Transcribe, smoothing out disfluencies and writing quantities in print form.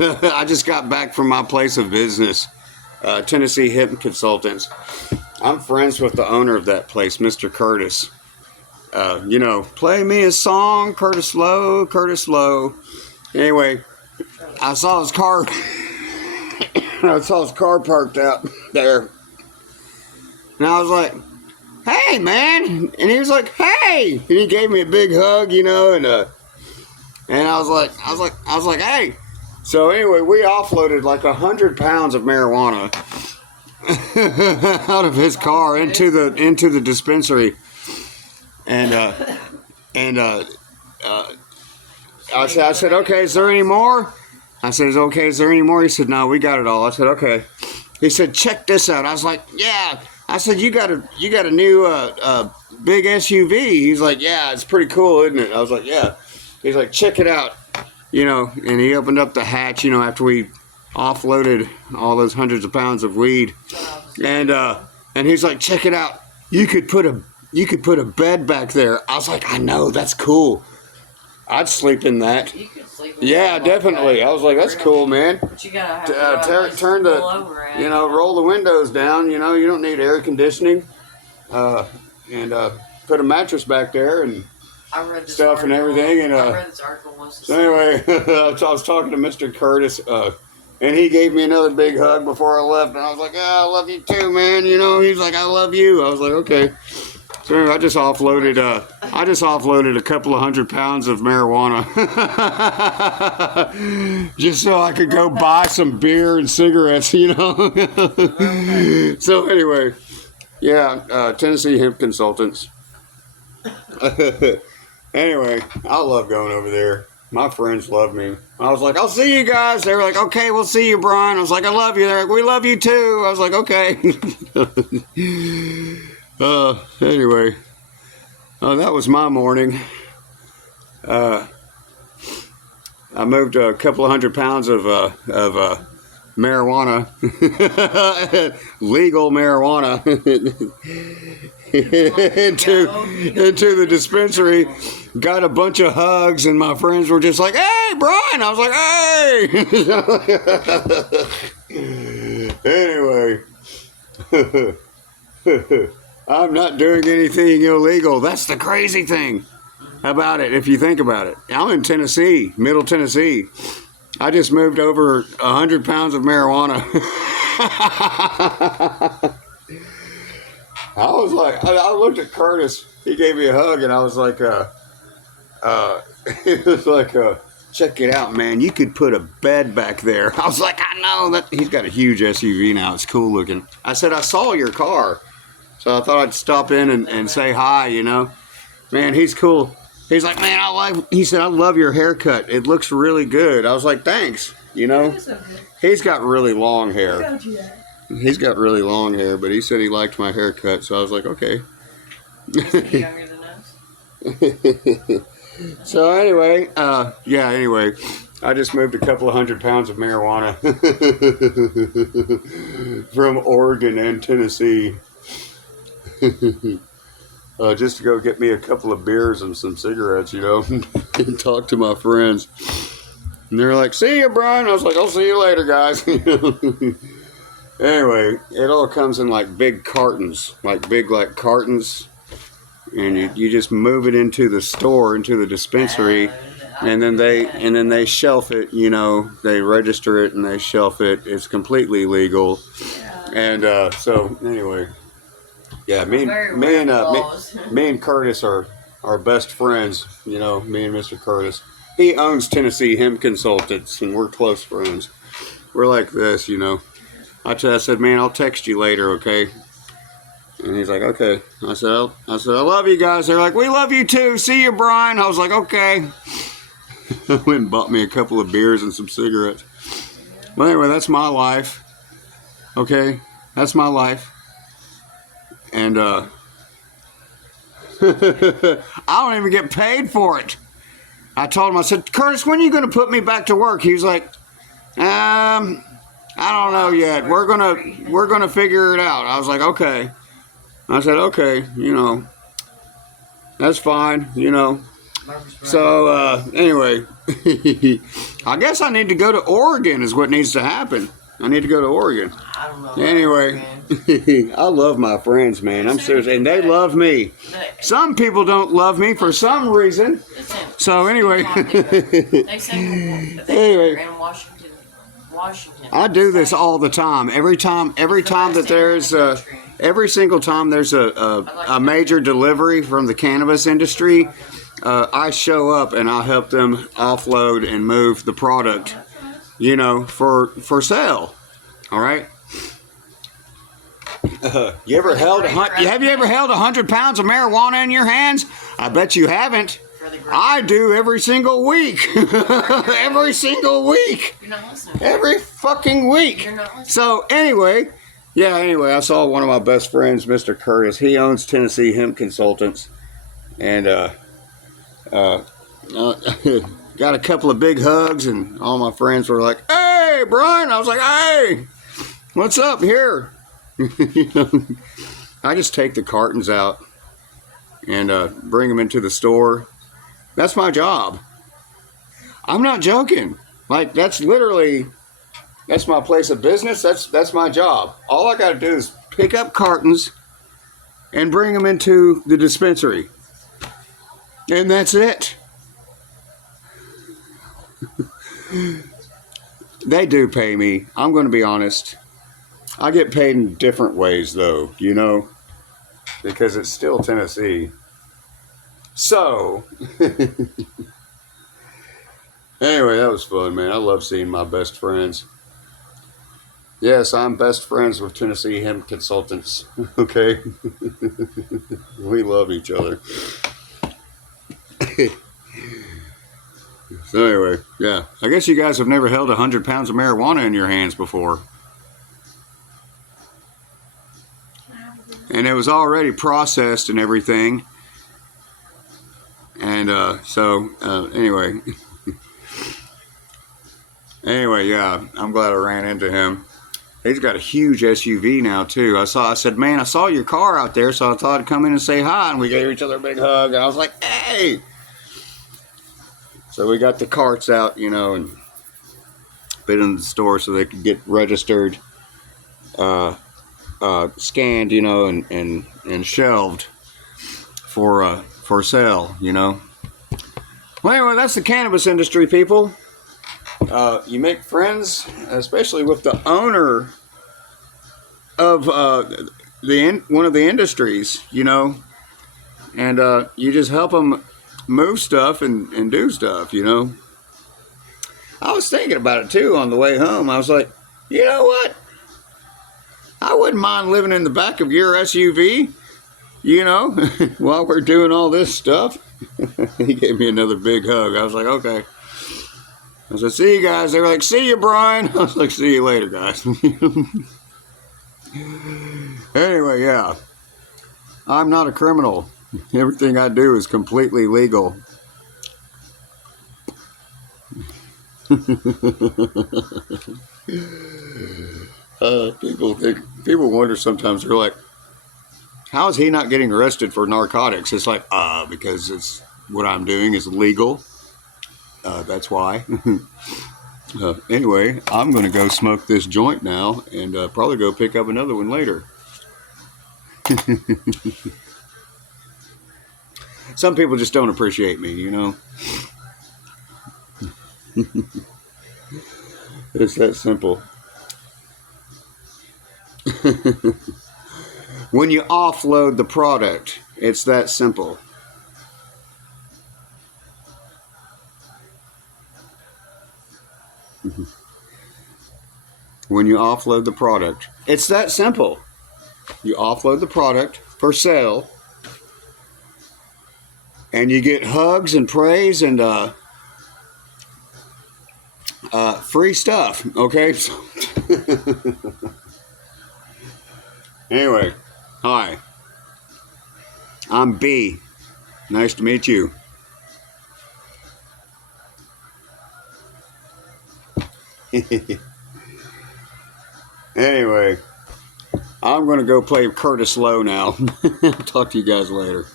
I just got back from my place of business, Tennessee Hemp Consultants. I'm friends with the owner of that place, Mr. Curtis. You know, play me a song, Curtis Lowe, Curtis Lowe. Anyway, I saw his car. I saw his car parked out there, and I was like, "Hey, man!" And he was like, "Hey!" And he gave me a big hug, you know, and I was like, "Hey!" So anyway, we offloaded like 100 pounds of marijuana out of his car into the dispensary, and I said, "Okay, is there any more?" I said, "Okay, is there any more?" He said, "No, we got it all." I said, "Okay." He said, "Check this out." I was like, "Yeah." I said, "You got a new big SUV?" He's like, "Yeah, it's pretty cool, isn't it?" I was like, "Yeah." He's like, "Check it out." You know, and he opened up the hatch, you know, after we offloaded all those hundreds of pounds of weed, and he's like, "Check it out. You could put a bed back there." I was like, "I know, that's cool. I'd sleep in that." You could sleep in Yeah, definitely. I was like, "That's cool, man." But you gotta have Turn the, you know, roll the windows down. You know, you don't need air conditioning, and put a mattress back there and stuff and everything. And I read this article once. so anyway, I was talking to Mr. Curtis, and he gave me another big hug before I left, and I was like, "I love you too, man." You know, he's like, "I love you." I was like, "Okay." So anyway, I just offloaded a couple of 100 pounds of marijuana just so I could go buy some beer and cigarettes, you know. So anyway, yeah, Tennessee Hemp Consultants. Anyway, I love going over there. My friends love me. I was like, "I'll see you guys." They were like, "Okay, we'll see you, Brian." I was like, "I love you." They're like, "We love you too." I was like, "Okay." Anyway, that was my morning. I moved a couple of 100 pounds of marijuana, legal marijuana, into the dispensary. Got a bunch of hugs, and my friends were just like, "Hey, Brian!" I was like, "Hey!" Anyway. I'm not doing anything illegal. That's the crazy thing about it, if you think about it. I'm in Tennessee, Middle Tennessee. I just moved over 100 pounds of marijuana. I was like, I looked at Curtis. He gave me a hug, and I was like, it was like, "Check it out, man. You could put a bed back there." I was like, "I know that." He's got a huge SUV now. It's cool looking. I said, "I saw your car. So I thought I'd stop in and say hi, you know." Man, he's cool. He's like, "Man, he said, I love your haircut. It looks really good." I was like, "Thanks." You know, he's got really long hair. He's got really long hair, but he said he liked my haircut. So I was like, "Okay." Younger than us. So anyway, anyway, I just moved a couple of 100 pounds of marijuana from Oregon and Tennessee. Just to go get me a couple of beers and some cigarettes, you know, and talk to my friends. And they're like, "See you, Brian." I was like, "I'll see you later, guys." Anyway, it all comes in like big cartons, like cartons, and you just move it into the store, into the dispensary, and then they shelf it. You know, they register it and they shelf it. It's completely legal, and so anyway. Yeah, me and Curtis are best friends. You know, me and Mr. Curtis. He owns Tennessee Hemp Consultants, and we're close friends. We're like this, you know. I said, "Man, I'll text you later, okay?" And he's like, "Okay." I said, "I love you guys." They're like, "We love you too. See you, Brian." I was like, "Okay." I went and bought me a couple of beers and some cigarettes. Well, anyway, that's my life. Okay, that's my life. And I don't even get paid for it. I told him, I said, "Curtis, when are you going to put me back to work?" He was like, I don't know yet. We're gonna figure it out." I was like, "Okay." I said, "Okay, you know, that's fine, you know." So anyway, I guess I need to go to Oregon is what needs to happen. I need to go to Oregon. I don't know. Anyway, I love my friends, man. I'm serious, and they love me. Some people don't love me for some reason. So anyway, They say Anyway. in Washington. I do this all the time. Every time that there's every single time there's a major delivery from the cannabis industry, I show up and I help them offload and move the product, you know, for sale. All right. Have you ever held 100 pounds of marijuana in your hands? I bet you haven't. I do every single week. Every single week. You're not listening. Every fucking week. You're not listening. So anyway, I saw one of my best friends, Mr. Curtis. He owns Tennessee Hemp Consultants, and got a couple of big hugs, and all my friends were like, "Hey, Brian!" I was like, "Hey, what's up here?" You know, I just take the cartons out and bring them into the store. That's my job. I'm not joking. Like, that's my place of business. That's my job. All I got to do is pick up cartons and bring them into the dispensary. And that's it. They do pay me. I'm going to be honest. I get paid in different ways, though, you know, because it's still Tennessee. So, anyway, that was fun, man. I love seeing my best friends. Yes, I'm best friends with Tennessee Hemp Consultants. Okay? We love each other. So anyway, yeah. I guess you guys have never held 100 pounds of marijuana in your hands before. And it was already processed and everything. And anyway. Anyway, yeah, I'm glad I ran into him. He's got a huge SUV now, too. I said, man, I saw your car out there, so I thought I'd come in and say hi. And we gave each other a big hug. And I was like, hey! So we got the carts out, you know, and put in the store so they could get registered, scanned, you know, and shelved for sale, you know. Well, anyway, that's the cannabis industry, people. You make friends, especially with the owner of one of the industries, you know, and you just help them move stuff and do stuff, you know. I was thinking about it too on the way home. I was like, you know what? I wouldn't mind living in the back of your SUV, you know, while we're doing all this stuff. He gave me another big hug. I was like, okay. I said, see you guys. They were like, see you, Brian. I was like, see you later, guys. Anyway, yeah. I'm not a criminal. Everything I do is completely legal. People wonder sometimes, they're like, how is he not getting arrested for narcotics? It's like, because what I'm doing is legal. That's why. Anyway, I'm going to go smoke this joint now and probably go pick up another one later. Some people just don't appreciate me, you know. It's that simple. When you offload the product, it's that simple. When you offload the product, it's that simple. You offload the product for sale, and you get hugs and praise and free stuff. Okay. Anyway, hi. I'm B. Nice to meet you. Anyway, I'm going to go play Curtis Lowe now. Talk to you guys later.